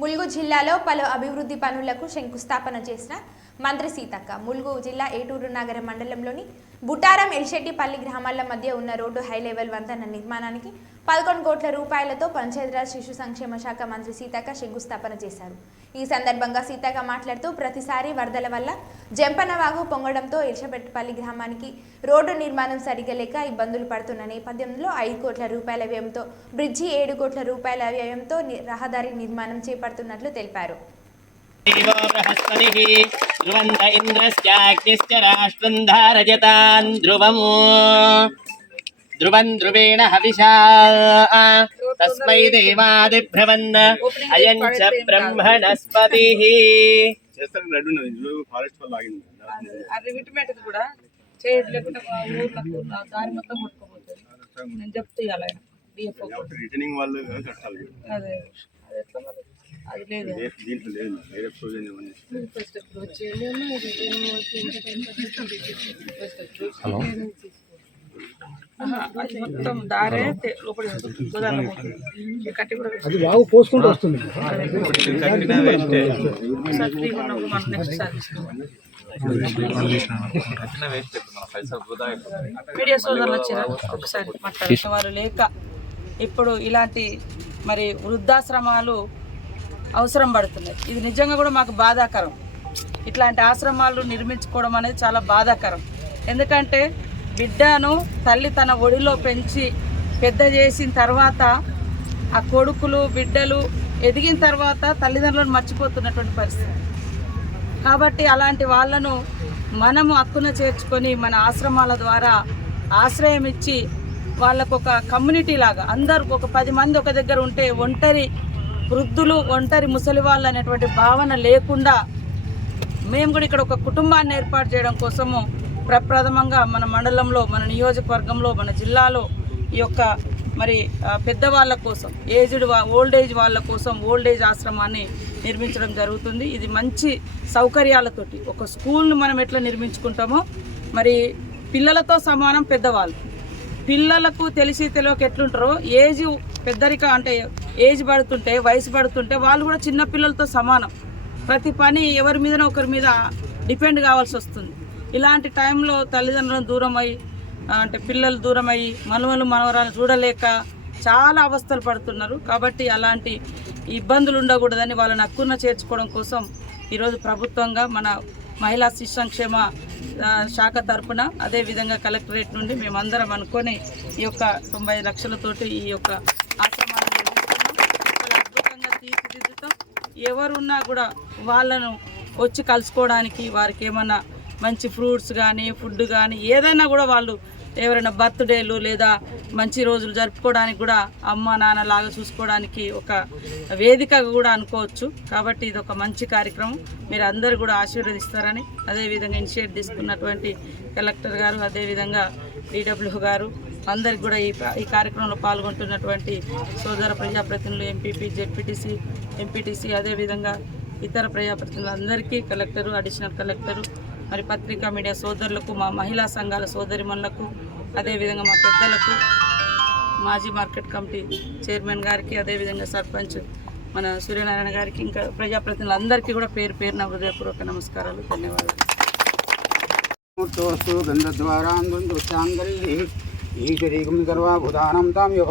ములుగు జిల్లాలో పలు అభివృద్ధి పనులకు శంకుస్థాపన చేసిన మంత్రి సీతక్క. ములుగు జిల్లా ఏటూరు నగర మండలంలోని బుటారం ఎల్షెట్టిపల్లి గ్రామాల మధ్య ఉన్న రోడ్డు హై లెవెల్ వంతెన నిర్మాణానికి పదకొండు కోట్ల రూపాయలతో పంచాయతీరాజ్ శిశు సంక్షేమ శాఖ మంత్రి సీతక్క శంకుస్థాపన చేశారు. ఈ సందర్భంగా సీతక్క మాట్లాడుతూ ప్రతిసారి వరదల వల్ల జంపనవాగు పొంగడంతో ఇర్షపెట్టపల్లి గ్రామానికి రోడ్డు నిర్మాణం సరిగా లేక ఇబ్బందులు పడుతున్న నేపథ్యంలో ఐదు కోట్ల రూపాయల వ్యయంతో బ్రిడ్జి ఏడు కోట్ల రూపాయల వ్యయంతో రహదారి నిర్మాణం చేపడుతున్నట్లు తెలిపారు. ధ్రువం ధ్రువేణ హవిషా इन्द्रश्चाग्निश्च राष्ट्रम् धारयतान् ध्रुवम् ध्रुवम् ध्रुवेण हविषा तस्मै देवादिभ्रवन् अयम् च ब्रह्मणस्पतिः చేస్తారని రెడీ ఉన్నది ఇందులో ఫారెస్ట్ వల్ల ఆగింది ఆ రివిట్మెంట్ కూడా చేయదు లేకుంటే మా ఊర్లకు ఆ దారి మొత్తం కొట్టుకోపోతుంది నేను చెప్తే ఇవ్వాలి ఆయన డిఎఫ్ఓ రిటర్నింగ్ వాళ్ళు కట్టాలి అదే అది ఎట్లా మరి అది లేదు ఏ- దీంట్లో లేదు వేరే ప్రొవిజన్ ఇవన్నీ ఫస్ట్ ఇప్పుడు వచ్చి ఆహా, అది మొత్తం దారే లోపలి. కట్టి కూడా అది బాగా పోసుకుంటూ వస్తుంది. మీడియా సోదరులు వచ్చారా? ఒకసారి మాట్లాడే వారు లేక ఇప్పుడు ఇలాంటి మరి వృద్ధాశ్రమాలు అవసరం పడుతున్నాయి. ఇది నిజంగా కూడా మాకు బాధాకరం. ఇట్లాంటి ఆశ్రమాలు నిర్మించుకోవడం అనేది చాలా బాధాకరం. ఎందుకంటే బిడ్డను తల్లి తన ఒడిలో పెంచి పెద్ద చేసిన తర్వాత ఆ కొడుకులు బిడ్డలు ఎదిగిన తర్వాత తల్లిదండ్రులను మర్చిపోతున్నటువంటి పరిస్థితి. కాబట్టి అలాంటి వాళ్ళను మనము హక్కున చేర్చుకొని మన ఆశ్రమాల ద్వారా ఆశ్రయం ఇచ్చి వాళ్ళకు ఒక కమ్యూనిటీ లాగా అందరూ ఒక పది మంది ఒక దగ్గర ఉంటే ఒంటరి వృద్ధులు ఒంటరి ముసలి వాళ్ళు అనేటువంటి భావన లేకుండా మేము కూడా ఇక్కడ ఒక కుటుంబాన్ని ఏర్పాటు చేయడం కోసము ప్రప్రథమంగా మన మండలంలో మన నియోజకవర్గంలో మన జిల్లాలో ఈ యొక్క మరి పెద్దవాళ్ళ కోసం ఏజ్డ్ ఓల్డ్ ఏజ్ వాళ్ళ కోసం ఓల్డ్ ఏజ్ ఆశ్రమాన్ని నిర్మించడం జరుగుతుంది. ఇది మంచి సౌకర్యాలతోటి ఒక స్కూల్ను మనం ఎట్లా నిర్మించుకుంటామో మరి పిల్లలతో సమానం పెద్దవాళ్ళు. పిల్లలకు తెలిసి తెలియక ఎట్లుంటారో ఏజ్ పెద్దరిక అంటే ఏజ్ పడుతుంటే వయసు పడుతుంటే వాళ్ళు కూడా చిన్న పిల్లలతో సమానం. ప్రతి పని ఎవరి మీదన ఒకరి మీద డిపెండ్ కావాల్సి వస్తుంది. ఇలాంటి టైంలో తల్లిదండ్రులు దూరం అయ్యి అంటే పిల్లలు దూరం అయ్యి మనవలు మనవరాలు చూడలేక చాలా అవస్థలు పడుతున్నారు. కాబట్టి అలాంటి ఇబ్బందులు ఉండకూడదని వాళ్ళని హక్కున చేర్చుకోవడం కోసం ఈరోజు ప్రభుత్వంగా మన మహిళా శిశు సంక్షేమ శాఖ తరఫున అదేవిధంగా కలెక్టరేట్ నుండి మేమందరం అనుకొని ఈ యొక్క తొంభై లక్షలతోటి ఈ యొక్క ఆశ్రమాలను అద్భుతంగా తీర్చిదిద్దుతాం. ఎవరున్నా కూడా వాళ్ళను వచ్చి కలుసుకోవడానికి వారికి ఏమన్నా మంచి ఫ్రూట్స్ కానీ ఫుడ్ కానీ ఏదైనా కూడా వాళ్ళు ఎవరైనా బర్త్డేలు లేదా మంచి రోజులు జరుపుకోవడానికి కూడా అమ్మ నాన్న లాగా చూసుకోవడానికి ఒక వేదికగా కూడా అనుకోవచ్చు. కాబట్టి ఇది ఒక మంచి కార్యక్రమం. మీరు అందరు కూడా ఆశీర్వదిస్తారని అదేవిధంగా ఇనిషియేట్ తీసుకున్నటువంటి కలెక్టర్ గారు అదేవిధంగా డిడబ్ల్యూ గారు అందరికి కూడా ఈ ఈ కార్యక్రమంలో పాల్గొంటున్నటువంటి సోదర ప్రజాప్రతినిధులు ఎంపీపీ జెడ్పీటీసీ ఎంపీటీసీ అదేవిధంగా ఇతర ప్రజాప్రతినిధులు అందరికీ కలెక్టరు అడిషనల్ కలెక్టరు మరి పత్రికా మీడియా సోదరులకు మా మహిళా సంఘాల సోదరిమణులకు అదేవిధంగా మా పెద్దలకు మాజీ మార్కెట్ కమిటీ చైర్మన్ గారికి అదేవిధంగా సర్పంచ్ మన సూర్యనారాయణ గారికి ఇంకా ప్రజాప్రతినిధులందరికీ కూడా పేరు పేరున హృదయపూర్వక నమస్కారాలు ధన్యవాదాలు. మూర్తోస్తు గంధద్వారాంగుందుష్టాంగరీం ఈశ్వరీకం సర్వభూతానాం తాం యోగ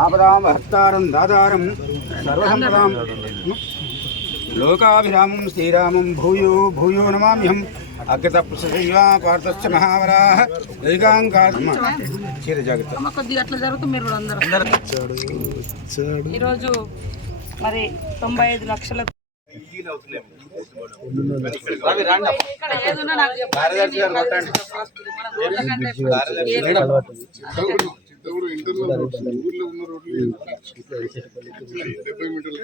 ఆపదాం హర్తారం దాదారం సర్వసంపదాం. లోకాభిరామం శ్రీరామం భూయో భూయో నమామ్యహం అగ్రత పృథివా పార్థశ్చ మహావరాహ దైకాంకాత్మ చీర జాగ్రత్త. కొద్దిగా అట్లా జరుగుతుంది మీరు అందరూ. ఈరోజు మరి తొంభై ఐదు లక్షల ఇక్కడ ఏదున్నా ఎవరు ఇంటర్నల్ రోడ్స్ ఊర్లో ఉన్న రోడ్లు డెబ్బై మీటర్ల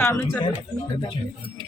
ఆలోచించండి.